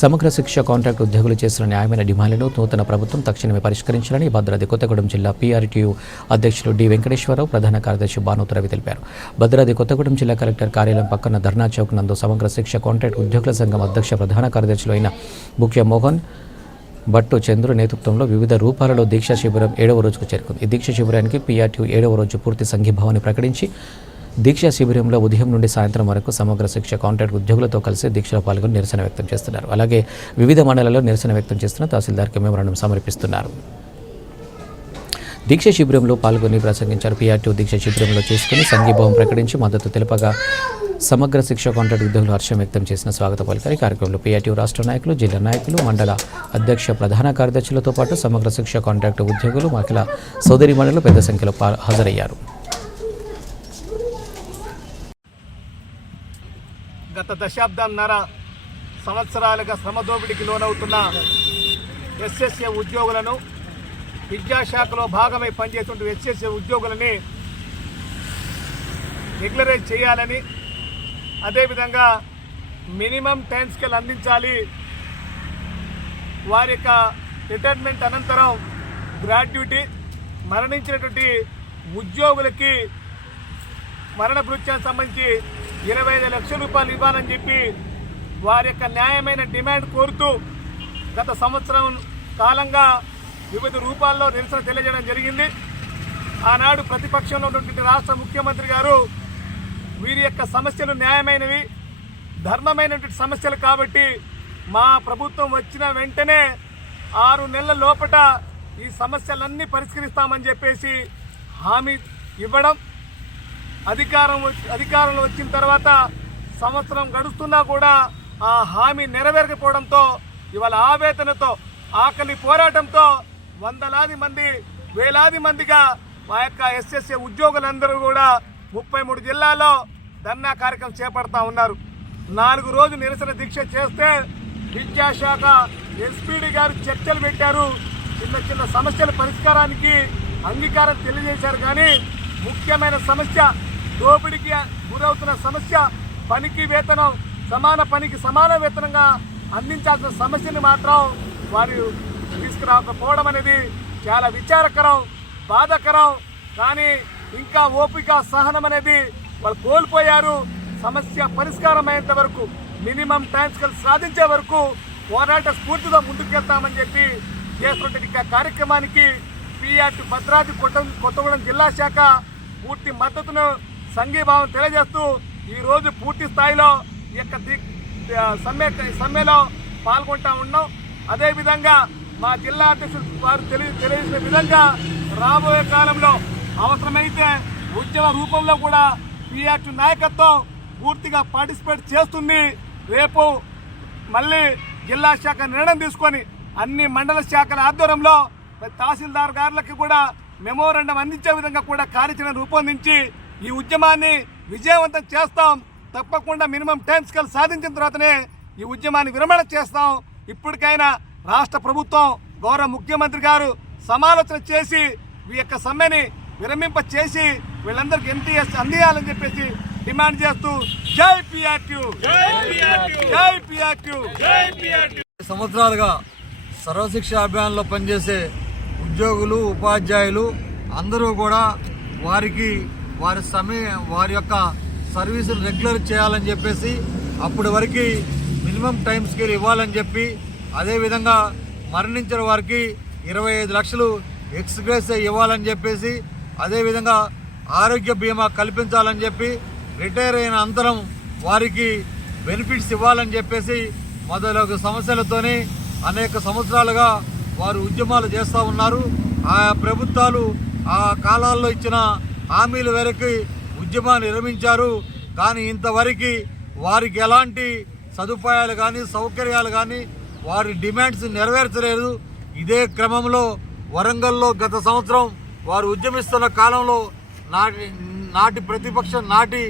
సమగ్ర శిక్ష కాంట్రాక్ట్ ఉద్యోగులు చేస్తున్న న్యాయమైన డిమాండ్లను నూతన ప్రభుత్వం తక్షణమే పరిష్కరించాలని భద్రాద్రి కొత్తగూడెం జిల్లా పీఆర్టీయూ అధ్యక్షులు డి వెంకటేశ్వరరావు ప్రధాన కార్యదర్శి భానుతు రవి తెలిపారు. భద్రాద్రి కొత్తగూడెం జిల్లా కలెక్టర్ కార్యాలయం పక్కన ధర్నా చౌక్ నందు సమగ్ర శిక్ష కాంట్రాక్ట్ ఉద్యోగుల సంఘం అధ్యక్ష ప్రధాన కార్యదర్శులు అయిన ముఖ్య మోహన్ భట్టు చంద్రు నేతృత్వంలో వివిధ రూపాలలో దీక్షా శిబిరం ఏడవ రోజుకు చేరుకుంది. ఈ దీక్ష శిబిరానికి పీఆర్టీ ఏడవ రోజు పూర్తి సంఘీభావాన్ని ప్రకటించి దీక్షా శిబిరంలో ఉదయం నుండి సాయంత్రం వరకు సమగ్ర శిక్ష కాంట్రాక్ట్ ఉద్యోగులతో కలిసి దీక్షలో పాల్గొని నిరసన వ్యక్తం చేస్తున్నారు. అలాగే వివిధ మండలాల్లో నిరసన వ్యక్తం చేస్తున్న తహసీల్దార్కి మెమోరాండం సమర్పిస్తున్నారు. దీక్ష శిబిరంలో పాల్గొని ప్రసంగించారు. పీఆర్టీ దీక్ష శిబిరంలో చేసుకుని సంఘీభావం ప్రకటించి మద్దతు తెలుపగా సమగ్ర శిక్ష కాంట్రాక్ట్ ఉద్యోగులు హర్షం వ్యక్తం చేసిన స్వాగత పలికారు. కార్యక్రమంలో పీఆర్టీ రాష్ట్ర నాయకులు జిల్లా నాయకులు మండల అధ్యక్ష ప్రధాన కార్యదర్శులతో పాటు సమగ్ర శిక్ష కాంట్రాక్ట్ ఉద్యోగులు మహిళా సోదరి మండలు పెద్ద సంఖ్యలో హాజరయ్యారు. గత దశాబ్దంన్నర సంవత్సరాలుగా శ్రమదోపిడికి లోనవుతున్న ఎస్ఎస్ఏ ఉద్యోగులను విద్యాశాఖలో భాగమై పనిచేస్తున్న ఎస్ఎస్ఏ ఉద్యోగులని రెగ్యులరైజ్ చేయాలని అదేవిధంగా మినిమం టైం స్కేల్ అందించాలి. వారి యొక్క రిటైర్మెంట్ అనంతరం గ్రాడ్యుటీ మరణించినటువంటి ఉద్యోగులకి మరణ భృత్యానికి సంబంధించి ఇరవై ఐదు లక్షల రూపాయలు ఇవ్వాలని చెప్పి వారి యొక్క న్యాయమైన డిమాండ్ కోరుతూ గత సంవత్సరం కాలంగా వివిధ రూపాల్లో నిరసన తెలియజేయడం జరిగింది. ఆనాడు ప్రతిపక్షంలో ఉన్నటువంటి రాష్ట్ర ముఖ్యమంత్రి గారు వీరి యొక్క సమస్యలు న్యాయమైనవి ధర్మమైనటువంటి సమస్యలు కాబట్టి మా ప్రభుత్వం వచ్చిన వెంటనే ఆరు నెలల లోపట ఈ సమస్యలన్నీ పరిష్కరిస్తామని చెప్పేసి హామీ ఇవ్వడం అధికారం వచ్చి- అధికారంలో వచ్చిన తర్వాత సంవత్సరం గడుస్తున్నా కూడా ఆ హామీ నెరవేరకపోవడంతో ఇవాళ ఆవేదనతో ఆకలి పోరాటంతో వందలాది మంది వేలాది మందిగా మా యొక్క ఎస్ఎస్ఏ ఉద్యోగులందరూ కూడా ముప్పై మూడు జిల్లాల్లో ధర్నా కార్యక్రమం చేపడతా ఉన్నారు. నాలుగు రోజులు నిరసన దీక్ష చేస్తే విద్యాశాఖ ఎస్పీడి గారు చర్చలు పెట్టారు. చిన్న చిన్న సమస్యల పరిష్కారానికి అంగీకారం తెలియజేశారు. కానీ ముఖ్యమైన సమస్య దోపిడికి గురవుతున్న సమస్య పనికి వేతనం సమాన పనికి సమాన వేతనంగా అందించాల్సిన సమస్యని మాత్రం వారు తీసుకురాకపోవడం అనేది చాలా విచారకరం బాధకరం. కానీ ఇంకా ఓపిక సహనం అనేది వాళ్ళు కోల్పోయారు. సమస్య పరిష్కారం అయ్యేంత వరకు మినిమం టైం సాధించే వరకు పోరాట స్ఫూర్తితో ముందుకెళ్తామని చెప్పి చేస్తున్నటువంటి కార్యక్రమానికి పిఆర్టీ భద్రాద్రి కొత్త కొత్తగూడెం జిల్లా శాఖ పూర్తి మద్దతును సంఘీభావం తెలియజేస్తూ ఈరోజు పూర్తి స్థాయిలో ఈ యొక్క సమ్మె సమ్మెలో పాల్గొంటా ఉన్నాం. అదేవిధంగా మా జిల్లా అధ్యక్షుడు వారు తెలియ తెలియజేసిన విధంగా రాబోయే కాలంలో అవసరమైతే ఉద్యమ రూపంలో కూడా పిఆర్టీ నాయకత్వం పూర్తిగా పార్టిసిపేట్ చేస్తుంది. రేపు మళ్ళీ జిల్లా శాఖ నిర్ణయం తీసుకొని అన్ని మండల శాఖల ఆధ్వర్యంలో తహసీల్దార్ గారులకి కూడా మెమోరండం అందించే విధంగా కూడా కార్యాచరణ రూపొందించి ఈ ఉద్యమాన్ని విజయవంతం చేస్తాం. తప్పకుండా మినిమం టైం స్కేల్ సాధించిన తర్వాతనే ఈ ఉద్యమాన్ని విరమణ చేస్తాం. ఇప్పటికైనా రాష్ట్ర ప్రభుత్వం గౌరవ ముఖ్యమంత్రి గారు సమాలోచన చేసి ఈ యొక్క సమ్మెని విరమింప చేసి వీళ్ళందరికీ ఎంటీఎస్ అందియాలని చెప్పేసి డిమాండ్ చేస్తూ జై పిఆర్టీ. జై పిఆర్టీ. సంవత్సరాలుగా సర్వశిక్ష అభియాన్లో పనిచేసే ఉద్యోగులు ఉపాధ్యాయులు అందరూ కూడా వారికి వారి సమయ వారి యొక్క సర్వీసులు రెగ్యులర్ చేయాలని చెప్పేసి అప్పటి వరకు మినిమం టైం స్కేల్ ఇవ్వాలని చెప్పి అదేవిధంగా మరణించిన వారికి ఇరవై ఐదు లక్షలు ఎక్స్గ్రెస్ ఇవ్వాలని చెప్పేసి అదేవిధంగా ఆరోగ్య బీమా కల్పించాలని చెప్పి రిటైర్ అయిన అంతరం వారికి బెనిఫిట్స్ ఇవ్వాలని చెప్పేసి మొదలగు సమస్యలతోనే అనేక సంవత్సరాలుగా వారు ఉద్యమాలు చేస్తూ ఉన్నారు. ఆ ప్రభుత్వాలు ఆ కాలాల్లో ఇచ్చిన హామీల వరకు ఉద్యమాన్ని నిర్మించారు కానీ ఇంతవరకు వారికి ఎలాంటి సదుపాయాలు కానీ సౌకర్యాలు కానీ వారి డిమాండ్స్ నెరవేర్చలేదు. ఇదే క్రమంలో వరంగల్లో గత సంవత్సరం వారు ఉద్యమిస్తున్న కాలంలో నాటి నాటి ప్రతిపక్ష నాటి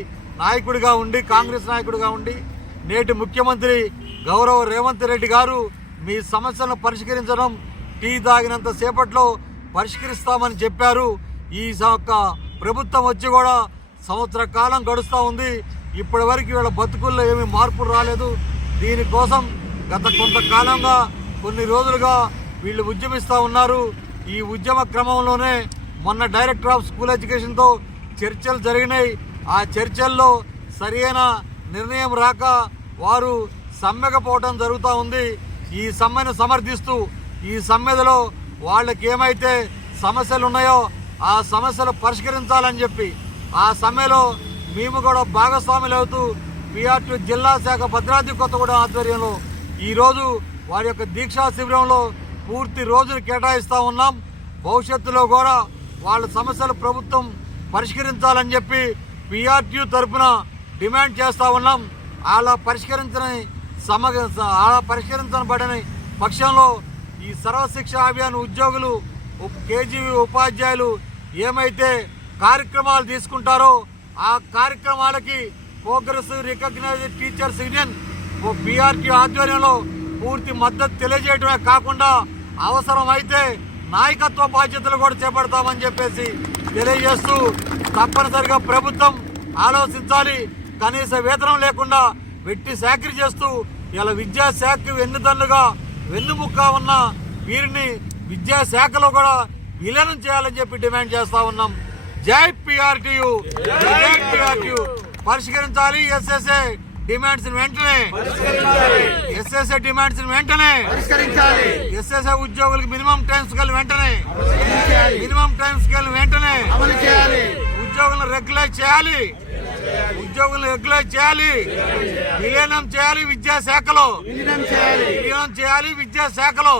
నాయకుడిగా ఉండి కాంగ్రెస్ నాయకుడిగా ఉండి నేటి ముఖ్యమంత్రి గౌరవ రేవంత్ రెడ్డి గారు మీ సమస్యలను పరిష్కరించడం టీ తాగినంత సేపట్లో పరిష్కరిస్తామని చెప్పారు. ఈ యొక్క ప్రభుత్వం వచ్చి కూడా సంవత్సర కాలం గడుస్తూ ఉంది. ఇప్పటి వరకు వీళ్ళ బతుకుల్లో ఏమీ మార్పులు రాలేదు. దీనికోసం గత కొంతకాలంగా కొన్ని రోజులుగా వీళ్ళు ఉద్యమిస్తూ ఉన్నారు. ఈ ఉద్యమ క్రమంలోనే మొన్న డైరెక్టర్ ఆఫ్ స్కూల్ ఎడ్యుకేషన్తో చర్చలు జరిగినాయి. ఆ చర్చల్లో సరైన నిర్ణయం రాక వారు సమ్మెకపోవడం జరుగుతూ ఉంది. ఈ సమ్మెను సమర్థిస్తూ ఈ సమ్మెదలో వాళ్ళకి ఏమైతే సమస్యలు ఉన్నాయో ఆ సమస్యలు పరిష్కరించాలని చెప్పి ఆ సమ్మెలో మేము కూడా భాగస్వాములు అవుతూ పిఆర్టీ జిల్లా శాఖ భద్రాద్రి కొత్తగూడెం ఆధ్వర్యంలో ఈరోజు వారి యొక్క దీక్షా శిబిరంలో పూర్తి రోజును కేటాయిస్తూ ఉన్నాం. భవిష్యత్తులో కూడా వాళ్ళ సమస్యలు ప్రభుత్వం పరిష్కరించాలని చెప్పి పిఆర్టీ తరపున డిమాండ్ చేస్తూ ఉన్నాం. అలా పరిష్కరించని సమ అలా పరిష్కరించబడని పక్షంలో ఈ సర్వశిక్ష అభియాన్ ఉద్యోగులు కేజీవి ఉపాధ్యాయులు ఏమైతే కార్యక్రమాలు తీసుకుంటారో ఆ కార్యక్రమాలకి progress recognised teachers union BRT ఆధ్వర్యంలో పూర్తి మద్దతు తెలియజేయడమే కాకుండా అవసరమైతే నాయకత్వ బాధ్యతలు కూడా చేపడతామని చెప్పేసి తెలియజేస్తూ తప్పనిసరిగా ప్రభుత్వం ఆలోచించాలి. కనీస వేతనం లేకుండా వెట్టి సేకరి చేస్తూ ఇలా విద్యాశాఖ వెన్నుదన్నుగా వెన్నుముక్క ఉన్న వీరిని విద్యాశాఖలో కూడా విలీనం చేయాలని చెప్పి డిమాండ్ చేస్తా ఉన్నాం. జై పిఆర్టీయు. జై పిఆర్టీయు. పరిష్కరించాలి ఎస్ఎస్ఏ డిమాండ్స్ వెంటనే. ఎస్ఎస్ఏ డిమాండ్స్ వెంటనే. ఎస్ఎస్ఏ ఉద్యోగులకు మినిమం టైం స్కేల్ వెంటనే. మినిమం టైం స్కేల్ వెంటనే. ఉద్యోగులను రెగ్యులైజ్ చేయాలి. ఉద్యోగులను రెగ్యులైజ్ చేయాలి. విలీనం చేయాలి విద్యాశాఖలో. విలీనం చేయాలి. విద్యాశాఖలో.